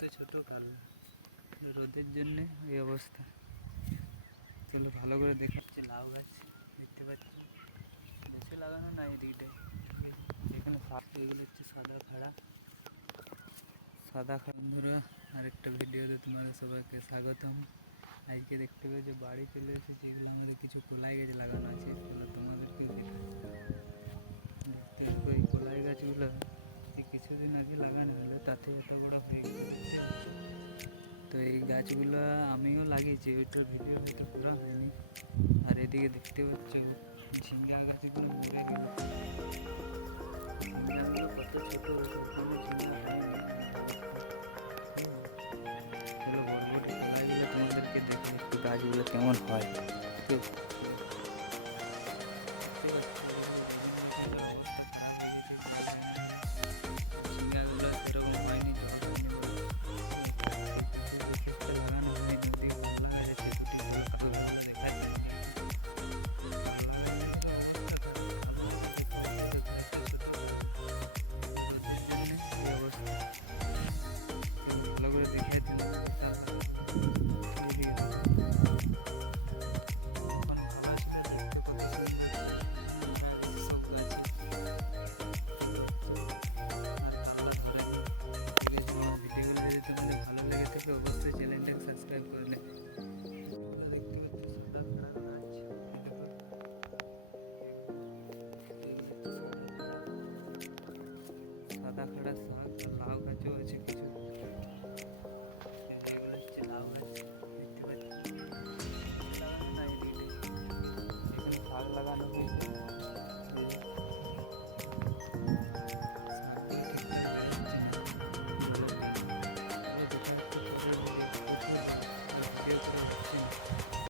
কত ছোট কালো, রোদের জন্যে এই অবস্থা। চলো ভালো করে দেখে হচ্ছে লাউ গাছ দেখতে পাচ্ছি, বেশি লাগানো নাই এদিকটায়। এখানে এগুলো হচ্ছে সাদা খাড়া। বন্ধুরা, আরেকটা ভিডিওতে তোমাদের সবাইকে স্বাগতম। আজকে দেখতে পেয়ে যে বাড়ি চলে এসেছি, এগুলো আমাদের কিছু কলাই গাছ লাগানো আছে, এগুলো তোমাদেরকেও দেখাচ্ছি। দেখতে ওই কলাই গাছগুলো কিছুদিন আগে লাগানো হলো, তাতে এত বড় হয়ে গেল। তো এই গাছগুলো আমিও লাগিয়েছি, ওইটার ভিডিও হয়তো করা হয়নি। আর এদিকে দেখতে পাচ্ছ ঝিঙ্গা গাছগুলো মরে গেল। ঝিঙ্গাগুলো কত ছোট, কোনো ঝিঙ্গা হয়নি। চলো বরবটি কলাইগুলো তোমাদেরকে দেখি একটু গাছগুলো কেমন হয়।